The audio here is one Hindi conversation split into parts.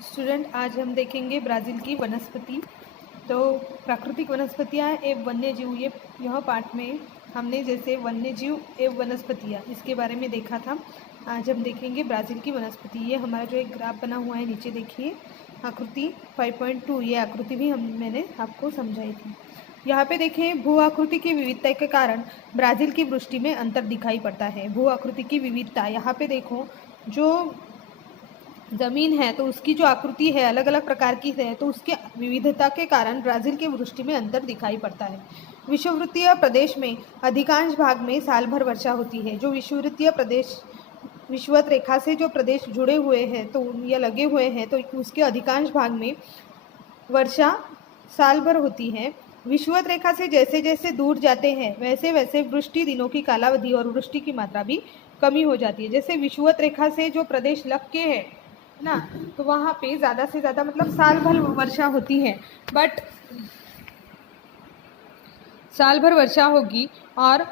स्टूडेंट, आज हम देखेंगे ब्राज़ील की वनस्पति। तो प्राकृतिक वनस्पतियाँ एवं वन्यजीव, यह पाठ में हमने जैसे वन्यजीव एवं वनस्पतियाँ इसके बारे में देखा था। आज हम देखेंगे ब्राज़ील की वनस्पति। ये हमारा जो एक ग्राफ बना हुआ है, नीचे देखिए आकृति 5.2। ये आकृति भी मैंने आपको समझाई थी। यहाँ पे देखें, भू आकृति की विविधता के कारण ब्राज़ील की वृष्टि में अंतर दिखाई पड़ता है। भू आकृति की विविधता, यहाँ पे देखो, जो ज़मीन है तो उसकी जो आकृति है अलग अलग प्रकार की है, तो उसके विविधता के कारण ब्राज़ील की वृष्टि में अंतर दिखाई पड़ता है। विषुववृत्तीय प्रदेश में अधिकांश भाग में साल भर वर्षा होती है। जो विषुववृत्तीय प्रदेश, विषुवत रेखा से जो प्रदेश जुड़े हुए हैं तो या लगे हुए हैं, तो उसके अधिकांश भाग में वर्षा साल भर होती है। विषुवत रेखा से जैसे जैसे दूर जाते हैं वैसे वैसे वृष्टि दिनों की कालावधि और वृष्टि की मात्रा भी कमी हो जाती है। जैसे विषुवत रेखा से जो प्रदेश लग के है ना, तो वहाँ पे ज़्यादा से ज़्यादा मतलब साल भर वर्षा होती है, बट साल भर वर्षा होगी। और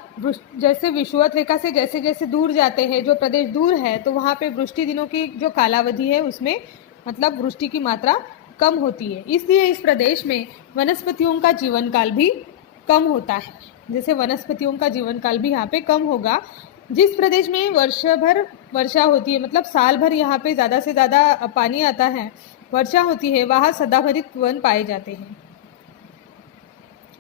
जैसे विषुवत रेखा से जैसे जैसे दूर जाते हैं, जो प्रदेश दूर है, तो वहाँ पे वृष्टि दिनों की जो कालावधि है उसमें मतलब वृष्टि की मात्रा कम होती है। इसलिए इस प्रदेश में वनस्पतियों का जीवन काल भी कम होता है। जैसे वनस्पतियों का जीवन काल भी यहाँ पे कम होगा। जिस प्रदेश में वर्ष भर वर्षा होती है, मतलब साल भर यहाँ पे ज़्यादा से ज़्यादा पानी आता है, वर्षा होती है, वहाँ सदाहरित वन पाए जाते हैं।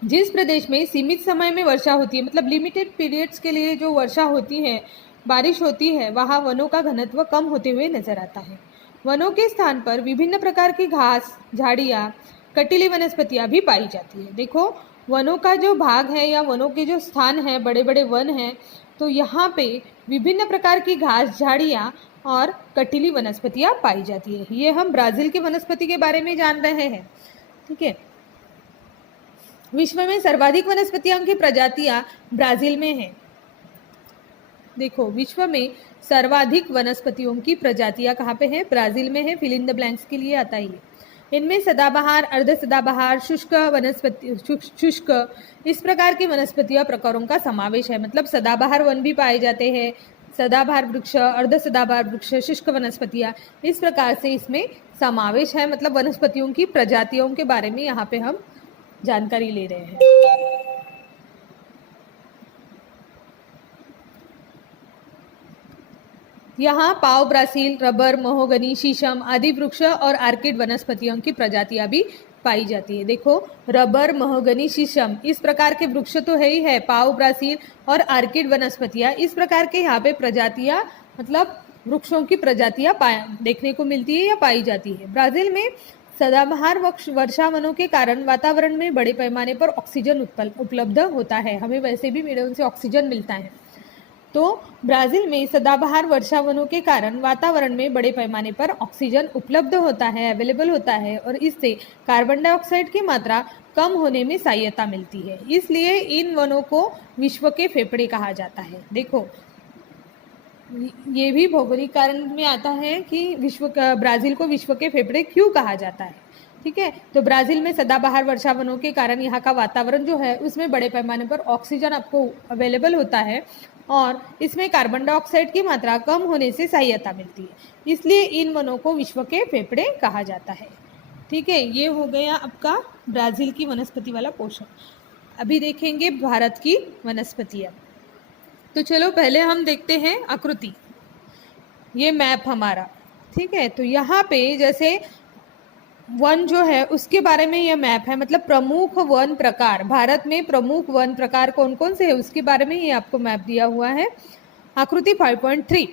जिस प्रदेश में सीमित समय में वर्षा होती है, मतलब लिमिटेड पीरियड्स के लिए जो वर्षा होती है, बारिश होती है, वहाँ वनों का घनत्व कम होते हुए नजर आता है। वनों के स्थान पर विभिन्न प्रकार की घास, झाड़ियाँ, कटीली वनस्पतियाँ भी पाई जाती है। देखो, वनों का जो भाग है या वनों के जो स्थान है, बड़े बड़े वन हैं, तो यहाँ पे विभिन्न प्रकार की घास, झाड़ियाँ और कटीली वनस्पतियाँ पाई जाती है। ये हम ब्राज़ील की वनस्पति के बारे में जान रहे हैं, ठीक है। विश्व में सर्वाधिक वनस्पतियों की प्रजातियां ब्राजील में हैं। देखो, विश्व में सर्वाधिक वनस्पतियों की प्रजातियां कहाँ पे है? ब्राजील में है। फिल इन द ब्लैंक्स के लिए आता है। इनमें सदाबहार, अर्ध सदाबहार, शुष्क वनस्पति, शुष्क, इस प्रकार की वनस्पतियां प्रकारों का समावेश है। मतलब सदाबहार वन भी पाए जाते हैं, सदाबहार वृक्ष, अर्ध सदाबहार वृक्ष, शुष्क वनस्पतियां, इस प्रकार से इसमें समावेश है। मतलब वनस्पतियों की प्रजातियों के बारे में यहाँ पे हम जानकारी ले रहे हैं। यहाँ पाव, ब्रासील, रबर, महोगनी, शीशम आदि वृक्ष और आर्किड वनस्पतियों की प्रजातियां भी पाई जाती है। देखो, रबर, महोगनी, शीशम, इस प्रकार के वृक्ष तो है ही है। पाव, ब्रासील और आर्किड वनस्पतियां, इस प्रकार के यहाँ पे प्रजातियां, मतलब वृक्षों की प्रजातियां देखने को मिलती है या पाई जाती है। ब्राजील में सदाबहार वर्षा वनों के कारण वातावरण में बड़े पैमाने पर ऑक्सीजन उपलब्ध होता है। हमें वैसे भी पेड़ों से ऑक्सीजन मिलता है। तो ब्राजील में सदाबहार वर्षा वनों के कारण वातावरण में बड़े पैमाने पर ऑक्सीजन उपलब्ध होता है, अवेलेबल होता है, और इससे कार्बन डाइऑक्साइड की मात्रा कम होने में सहायता मिलती है। इसलिए इन वनों को विश्व के फेफड़े कहा जाता है। देखो, ये भी भौगोलिक कारण में आता है कि ब्राजील को विश्व के फेफड़े क्यों कहा जाता है, ठीक है। तो ब्राजील में सदाबहार वर्षा वनों के कारण यहाँ का वातावरण जो है उसमें बड़े पैमाने पर ऑक्सीजन आपको अवेलेबल होता है, और इसमें कार्बन डाइऑक्साइड की मात्रा कम होने से सहायता मिलती है। इसलिए इन वनों को विश्व के फेफड़े कहा जाता है, ठीक है। ये हो गया आपका ब्राजील की वनस्पति वाला पोर्शन। अभी देखेंगे भारत की वनस्पतियाँ। तो चलो पहले हम देखते हैं आकृति, ये मैप हमारा, ठीक है। तो यहाँ पे जैसे वन जो है उसके बारे में यह मैप है, मतलब प्रमुख वन प्रकार, भारत में प्रमुख वन प्रकार कौन कौन से है उसके बारे में ये आपको मैप दिया हुआ है। आकृति 5.3,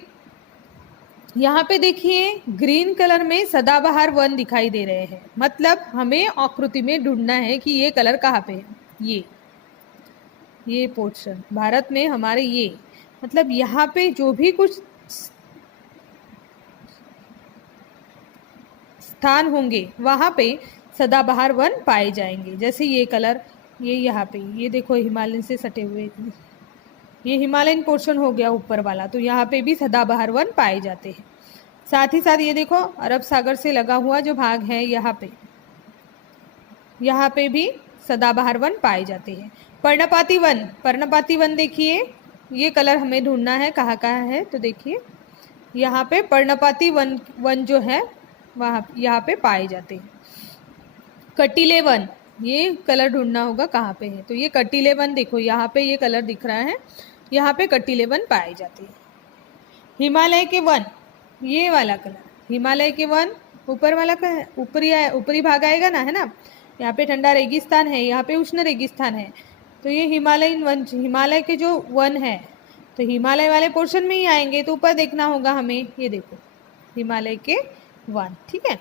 यहाँ पे देखिए ग्रीन कलर में सदाबहार वन दिखाई दे रहे हैं। मतलब हमें आकृति में ढूंढना है कि ये कलर कहाँ पे है। ये पोर्शन भारत में हमारे, ये मतलब यहाँ पे जो भी कुछ स्थान होंगे वहाँ पे सदाबहार वन पाए जाएंगे। जैसे ये कलर, ये यहाँ पे, ये देखो हिमालयन से सटे हुए, ये हिमालयन पोर्शन हो गया ऊपर वाला, तो यहाँ पे भी सदाबहार वन पाए जाते हैं। साथ ही साथ ये देखो अरब सागर से लगा हुआ जो भाग है, यहाँ पे भी सदाबहार वन पाए जाते हैं। पर्णपाती वन देखिए, ये कलर हमें ढूंढना है कहाँ कहाँ है। तो देखिए यहाँ पे पर्णपाती वन जो है वहाँ यहाँ पे पाए जाते हैं। कटीले वन, ये कलर ढूंढना होगा कहाँ पे है, तो ये कटीले वन देखो यहाँ पे ये कलर दिख रहा है, यहाँ पे कटीले वन पाए जाते हैं। हिमालय के वन, ये वाला कलर, हिमालय के वन ऊपर वाला का है, ऊपरी भाग आएगा ना, है ना। यहाँ पे ठंडा रेगिस्तान है, यहाँ पे उष्ण रेगिस्तान है, तो ये हिमालयन वन, हिमालय के जो वन है तो हिमालय वाले पोर्शन में ही आएंगे, तो ऊपर देखना होगा हमें, ये देखो हिमालय के वन, ठीक है।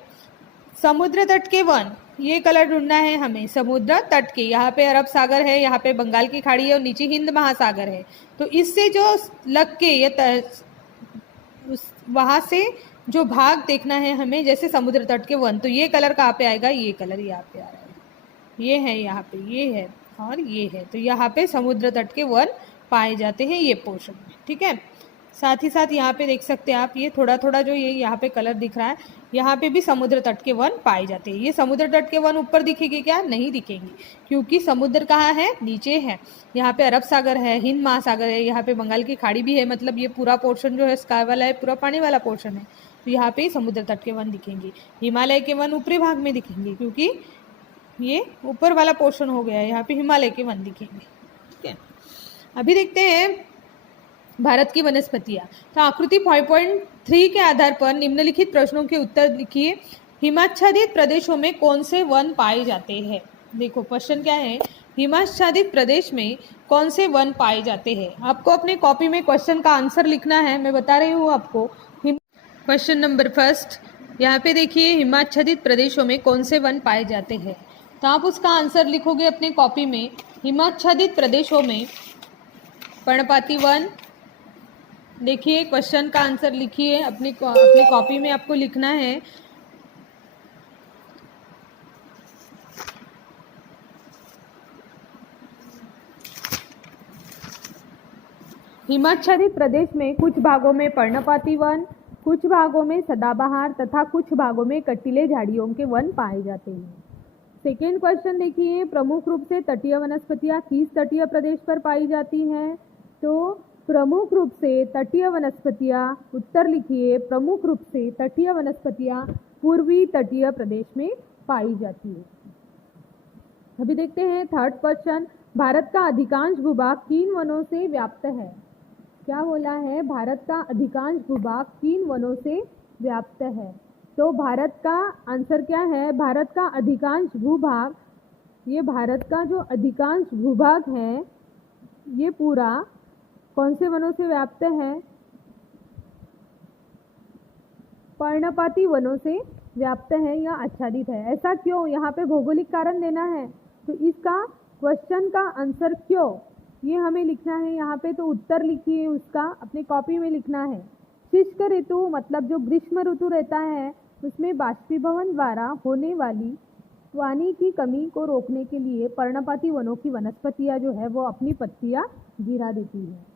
समुद्र तट के वन, ये कलर ढूंढना है हमें, समुद्र तट के, यहाँ पे अरब सागर है, यहाँ पे बंगाल की खाड़ी है और नीचे हिंद महासागर है, तो इससे जो लग के ये वहां से जो भाग देखना है हमें, जैसे समुद्र तट के वन, तो ये कलर कहाँ पे आएगा, ये कलर यहाँ पे आ रहा है, ये है यहाँ पे, ये है और ये है, तो यहाँ पे समुद्र तट के वन पाए जाते हैं ये पोर्शन में, ठीक है। साथ ही साथ यहाँ पे देख सकते हैं आप, ये थोड़ा थोड़ा जो ये यहाँ पे कलर दिख रहा है, यहाँ पे भी समुद्र तट के वन पाए जाते हैं। ये समुद्र तट के वन ऊपर दिखेंगे क्या, नहीं दिखेंगे, क्योंकि समुद्र कहाँ है, नीचे है। यहाँ पे अरब सागर है, हिंद महासागर है, यहाँ पे बंगाल की खाड़ी भी है, मतलब ये पूरा पोर्शन जो है स्काई वाला है, पूरा पानी वाला पोर्शन है, तो यहाँ पे समुद्र तट के वन दिखेंगे। हिमालय के वन ऊपरी भाग में दिखेंगे, क्योंकि ये ऊपर वाला पोर्शन हो गया है, यहाँ पे हिमालय के वन दिखेंगे, ठीक है। अभी देखते हैं भारत की वनस्पतियाँ। तो आकृति 5.3 के आधार पर निम्नलिखित प्रश्नों के उत्तर लिखिए। हिमाच्छादित प्रदेशों में कौन से वन पाए जाते हैं। देखो क्वेश्चन क्या है, हिमाच्छादित प्रदेश में कौन से वन पाए जाते हैं। आपको अपने कॉपी में क्वेश्चन का आंसर लिखना है, मैं बता रही हूँ आपको। क्वेश्चन नंबर फर्स्ट, यहाँ पे देखिए, हिमाच्छादित प्रदेशों में कौन से वन पाए जाते हैं, तो आप उसका आंसर लिखोगे अपने कॉपी में। हिमाच्छादित प्रदेशों में पर्णपाती वन, देखिए क्वेश्चन का आंसर लिखिए, अपनी कॉपी में आपको लिखना है। हिमाच्छादित प्रदेश में कुछ भागों में पर्णपाती वन, कुछ भागों में सदाबहार तथा कुछ भागों में कटीले झाड़ियों के वन पाए जाते हैं। सेकेंड क्वेश्चन देखिए, प्रमुख रूप से तटीय वनस्पतियां किस तटीय प्रदेश पर पाई जाती हैं, तो प्रमुख रूप से तटीय वनस्पतियां, उत्तर लिखिए, प्रमुख रूप से तटीय वनस्पतियां पूर्वी तटीय प्रदेश में पाई जाती है। अभी देखते हैं थर्ड क्वेश्चन, भारत का अधिकांश भूभाग किन वनों से व्याप्त है। क्या बोला है, भारत का अधिकांश भूभाग किन वनों से व्याप्त है, तो भारत का आंसर क्या है, भारत का अधिकांश भूभाग, ये भारत का जो अधिकांश भूभाग है ये पूरा कौन से वनों से व्याप्त है, पर्णपाती वनों से व्याप्त है या आच्छादित है। ऐसा क्यों, यहाँ पे भौगोलिक कारण देना है, तो इसका क्वेश्चन का आंसर क्यों ये हमें लिखना है यहाँ पे, तो उत्तर लिखिए उसका, अपने कॉपी में लिखना है। शुष्क ऋतु मतलब जो ग्रीष्म ऋतु रहता है उसमें बाष्पीभवन द्वारा होने वाली पानी की कमी को रोकने के लिए पर्णपाती वनों की वनस्पतियाँ जो है वो अपनी पत्तियाँ गिरा देती है।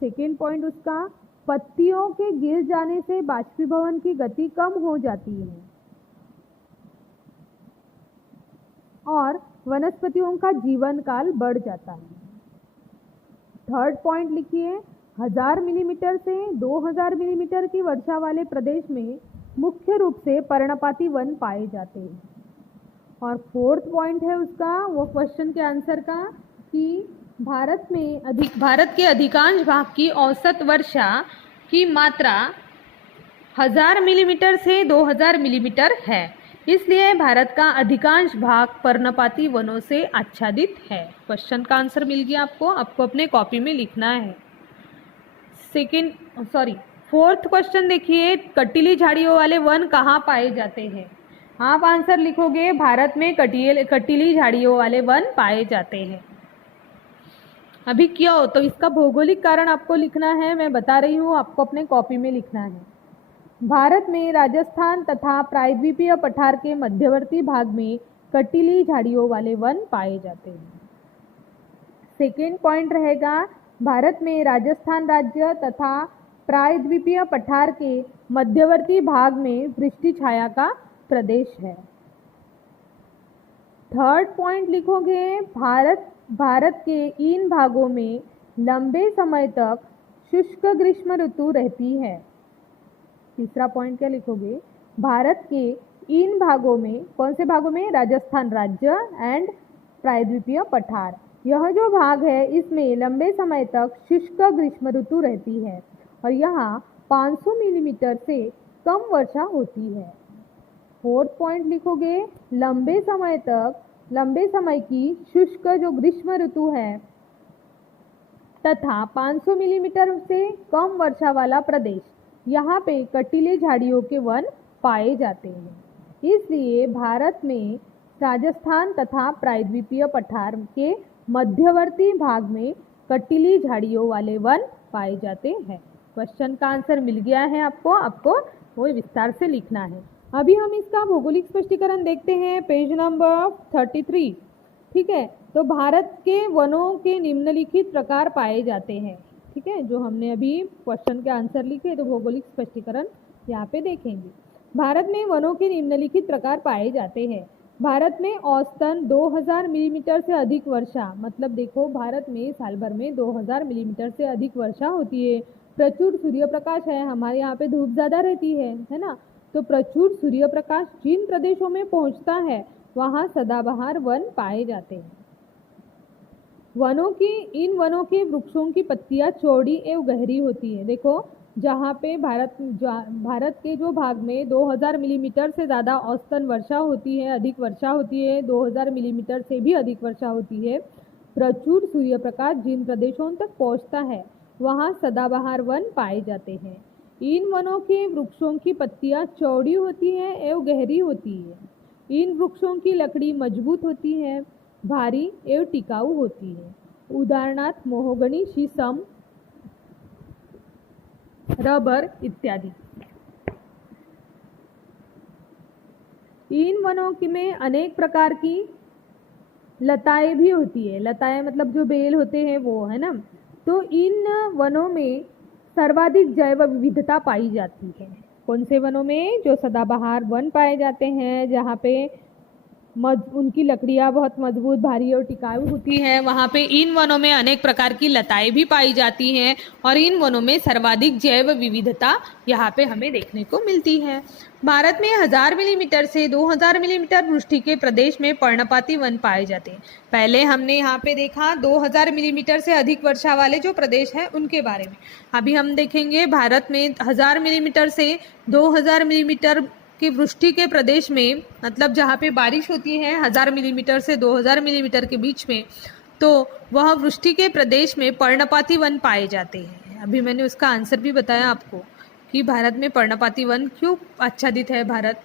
सेकेंड पॉइंट उसका, पत्तियों के गिर जाने से बाष्पीभवन की गति कम हो जाती है और वनस्पतियों का जीवन काल बढ़ जाता है। थर्ड पॉइंट लिखिए, 1000 मिलीमीटर से 2000 मिलीमीटर की वर्षा वाले प्रदेश में मुख्य रूप से पर्णपाती वन पाए जाते हैं। और फोर्थ पॉइंट है उसका, वो क्वेश्चन के आंसर का, कि भारत के अधिकांश भाग की औसत वर्षा की मात्रा 1000 मिलीमीटर से 2000 मिलीमीटर है, इसलिए भारत का अधिकांश भाग पर्णपाती वनों से आच्छादित है। क्वेश्चन का आंसर मिल गया आपको अपने कॉपी में लिखना है। फोर्थ क्वेश्चन देखिए, कटीली झाड़ियों वाले वन कहाँ पाए जाते हैं। आप आंसर लिखोगे, भारत में कटीली झाड़ियों वाले वन पाए जाते हैं। अभी क्यों, तो इसका भौगोलिक कारण आपको लिखना है, मैं बता रही हूँ, आपको अपने कॉपी में लिखना है। भारत में राजस्थान तथा प्रायद्वीपीय पठार के मध्यवर्ती भाग में कटीली झाड़ियों वाले वन पाए जाते हैं। सेकेंड पॉइंट रहेगा, भारत में राजस्थान राज्य तथा प्रायद्वीपीय पठार के मध्यवर्ती भाग में वृष्टि छाया का प्रदेश है। थर्ड पॉइंट लिखोगे, भारत के इन भागों में लंबे समय तक शुष्क ग्रीष्म ऋतु रहती है। तीसरा पॉइंट क्या लिखोगे, भारत के इन भागों में, कौन से भागों में? राजस्थान राज्य एंड प्रायद्वीपीय पठार, यह जो भाग है इसमें लंबे समय तक शुष्क ग्रीष्म ऋतु रहती है और यहाँ 500 मिलीमीटर से कम वर्षा होती है। फोर्थ पॉइंट लिखोगे, लंबे समय की शुष्क जो ग्रीष्म ऋतु है तथा 500 मिलीमीटर से कम वर्षा वाला प्रदेश, यहाँ पे कटीले झाड़ियों के वन पाए जाते हैं। इसलिए भारत में राजस्थान तथा प्रायद्वीपीय पठार के मध्यवर्ती भाग में कटीली झाड़ियों वाले वन पाए जाते हैं। क्वेश्चन का आंसर मिल गया है आपको वो विस्तार से लिखना है। अभी हम इसका भौगोलिक स्पष्टीकरण देखते हैं, पेज नंबर 33। ठीक है, तो भारत के वनों के निम्नलिखित प्रकार पाए जाते हैं। ठीक है, जो हमने अभी क्वेश्चन के आंसर लिखे तो भौगोलिक स्पष्टीकरण यहाँ पे देखेंगे। भारत में वनों के निम्नलिखित प्रकार पाए जाते हैं। भारत में औसतन 2000 मिलीमीटर से अधिक वर्षा, मतलब देखो भारत में साल भर में 2000 मिलीमीटर से अधिक वर्षा होती है। प्रचुर सूर्य प्रकाश है, हमारे यहाँ पे धूप ज़्यादा रहती है ना, तो प्रचुर सूर्य प्रकाश जिन प्रदेशों में पहुँचता है वहाँ सदाबहार वन पाए जाते हैं। इन वनों के वृक्षों की पत्तियां चौड़ी एवं गहरी होती है। देखो जहाँ पे भारत के जो भाग में 2000 मिलीमीटर से ज़्यादा औसतन वर्षा होती है, अधिक वर्षा होती है, 2000 मिलीमीटर से भी अधिक वर्षा होती है, प्रचुर सूर्य प्रकाश जिन प्रदेशों तक पहुँचता है वहाँ सदाबहार वन पाए जाते हैं। इन वनों के वृक्षों की पत्तियां चौड़ी होती है एवं गहरी होती है। इन वृक्षों की लकड़ी मजबूत होती है, भारी एवं टिकाऊ होती है। उदाहरणार्थ महोगनी, शीशम, रबर इत्यादि। इन वनों में अनेक प्रकार की लताएं भी होती है। लताएं मतलब जो बेल होते हैं वो, है ना। तो इन वनों में सर्वाधिक जैव विविधता पाई जाती है। कौन से वनों में? जो सदाबहार वन पाए जाते हैं, जहाँ पे उनकी लकड़ियाँ बहुत मजबूत, भारी और टिकाऊ होती हैं, वहाँ पे इन वनों में अनेक प्रकार की लताएं भी पाई जाती हैं और इन वनों में सर्वाधिक जैव विविधता यहाँ पे हमें देखने को मिलती है। भारत में 1000 मिलीमीटर से 2000 मिलीमीटर वृष्टि के प्रदेश में पर्णपाती वन पाए जाते हैं। पहले हमने यहाँ पे देखा 2000 मिलीमीटर से अधिक वर्षा वाले जो प्रदेश हैं उनके बारे में। अभी हम देखेंगे भारत में 1000 मिलीमीटर से 2000 मिलीमीटर कि वृष्टि के प्रदेश में, मतलब जहाँ पे बारिश होती है 1000 मिलीमीटर से 2000 मिलीमीटर के बीच में, तो वह वृष्टि के प्रदेश में पर्णपाती वन पाए जाते हैं। अभी मैंने उसका आंसर भी बताया आपको कि भारत में पर्णपाती वन क्यों आच्छादित है भारत।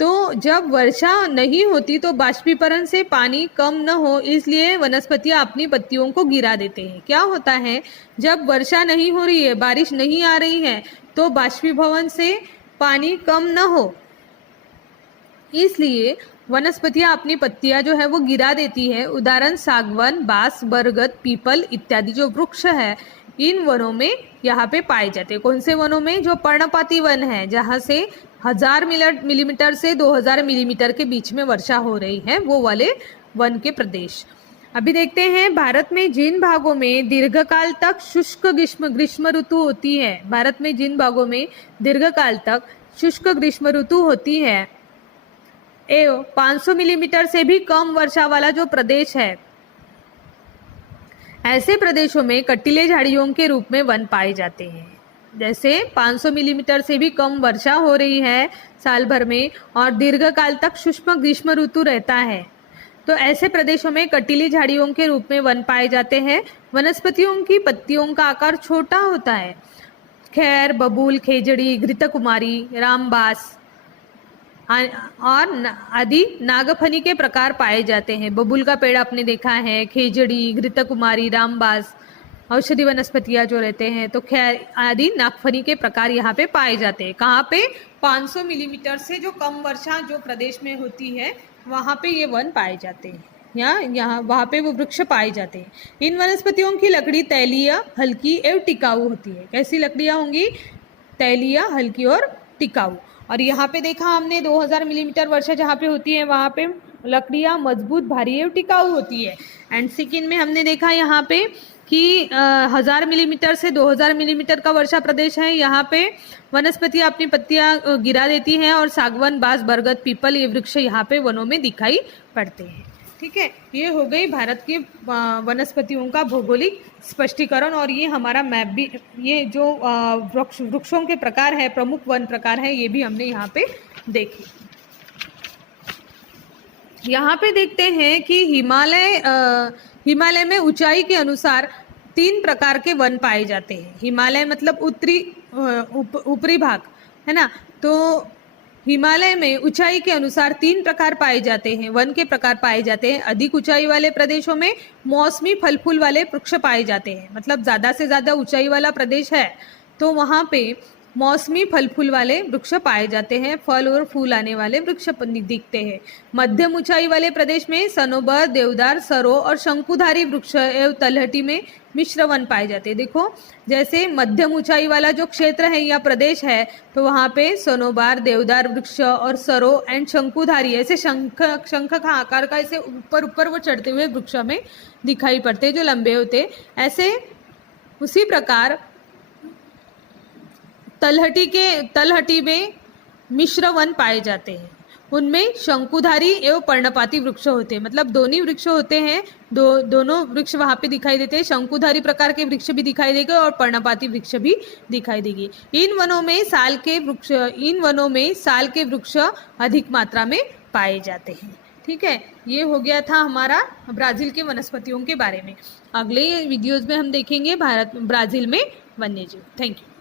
तो जब वर्षा नहीं होती तो बाष्पीकरण से पानी कम न हो, इसलिए वनस्पतियाँ अपनी पत्तियों को गिरा देते हैं। क्या होता है, जब वर्षा नहीं हो रही है, बारिश नहीं आ रही है, तो बाष्पीभवन से पानी कम न हो, इसलिए वनस्पतियां अपनी पत्तियां जो है वो गिरा देती है। उदाहरण सागवान, बांस, बरगद, पीपल इत्यादि जो वृक्ष है इन वनों में यहाँ पे पाए जाते हैं। कौन से वनों में? जो पर्णपाती वन है, जहाँ से 1000 मिलीमीटर से 2000 मिलीमीटर के बीच में वर्षा हो रही है, वो वाले वन के प्रदेश। अभी देखते हैं भारत में जिन भागों में दीर्घकाल तक शुष्क ग्रीष्म ऋतु होती है, भारत में जिन भागों में दीर्घकाल तक शुष्क ग्रीष्म ऋतु होती है एवं 500 मिलीमीटर से भी कम वर्षा वाला जो प्रदेश है, ऐसे प्रदेशों में कटीले झाड़ियों के रूप में वन पाए जाते हैं। जैसे 500 मिलीमीटर से भी कम वर्षा हो रही है साल भर में और दीर्घकाल तक शुष्क ग्रीष्म ऋतु रहता है, तो ऐसे प्रदेशों में कटीली झाड़ियों के रूप में वन पाए जाते हैं। वनस्पतियों की पत्तियों का आकार छोटा होता है। खैर, बबूल, खेजड़ी, घृतकुमारी, रामबास और आदि नागफनी के प्रकार पाए जाते हैं। बबूल का पेड़ आपने देखा है, खेजड़ी, घृतकुमारी, रामबास औषधि वनस्पतियां जो रहते हैं, तो खैर आदि नागफनी के प्रकार यहाँ पे पाए जाते हैं। कहाँ पे? 500 मिलीमीटर से जो कम वर्षा जो प्रदेश में होती है वहाँ पे ये वन पाए जाते हैं, यहाँ वहाँ पे वो वृक्ष पाए जाते हैं। इन वनस्पतियों की लकड़ी तैलीय, हल्की एवं टिकाऊ होती है। कैसी लकड़ियाँ होंगी? तैलीय, हल्की और टिकाऊ। और यहाँ पे देखा हमने 2000 मिलीमीटर वर्षा जहाँ पे होती है वहाँ पे लकड़ियाँ मजबूत, भारी एवं टिकाऊ होती है। एंड सेकेंड में हमने देखा यहाँ पे कि 1000 मिलीमीटर से 2000 मिलीमीटर का वर्षा प्रदेश है। यहाँ पे वनस्पतियाँ अपनी पत्तियाँ गिरा देती हैं और सागवान, बांस, बरगद, पीपल ये वृक्ष यहाँ पे वनों में दिखाई पड़ते हैं। ठीक है, ये हो गई भारत के वनस्पतियों का भौगोलिक स्पष्टीकरण। और ये हमारा मैप भी, ये जो वृक्षों के प्रकार है, प्रमुख वन प्रकार है, ये भी हमने यहाँ पे देखे। यहाँ पे देखते हैं कि हिमालय में ऊंचाई के अनुसार 3 प्रकार के वन पाए जाते हैं। हिमालय मतलब ऊपरी भाग है ना, तो हिमालय में ऊंचाई के अनुसार 3 प्रकार पाए जाते हैं, वन के प्रकार पाए जाते हैं। अधिक ऊंचाई वाले प्रदेशों में मौसमी फल फूल वाले वृक्ष पाए जाते हैं, मतलब ज़्यादा से ज़्यादा ऊंचाई वाला प्रदेश है तो वहाँ पे मौसमी फल फूल वाले वृक्ष पाए जाते हैं, फल और फूल आने वाले वृक्ष दिखते हैं। मध्यम ऊंचाई वाले प्रदेश में सनोबर, देवदार, सरो और शंकुधारी वृक्ष एवं तलहटी में मिश्र वन पाए जाते हैं। देखो, जैसे मध्यम ऊंचाई वाला जो क्षेत्र है या प्रदेश है तो वहाँ पे सनोबार, देवदार वृक्ष और सरो एंड शंकुधारी, ऐसे शंख का आकार का ऐसे ऊपर वो चढ़ते हुए वृक्ष में दिखाई पड़ते, जो लंबे होते। ऐसे उसी प्रकार तलहटी में मिश्र वन पाए जाते हैं, उनमें शंकुधारी एवं पर्णपाती वृक्ष होते हैं, मतलब दोनों वृक्ष होते हैं, दोनों वृक्ष वहाँ पे दिखाई देते हैं। शंकुधारी प्रकार के वृक्ष भी दिखाई देंगे और पर्णपाती वृक्ष भी दिखाई देंगे। इन वनों में साल के वृक्ष अधिक मात्रा में पाए जाते हैं। ठीक है, ये हो गया था हमारा ब्राज़ील के वनस्पतियों के बारे में। अगले वीडियोज में हम देखेंगे ब्राज़ील में वन्यजीव। Thank you.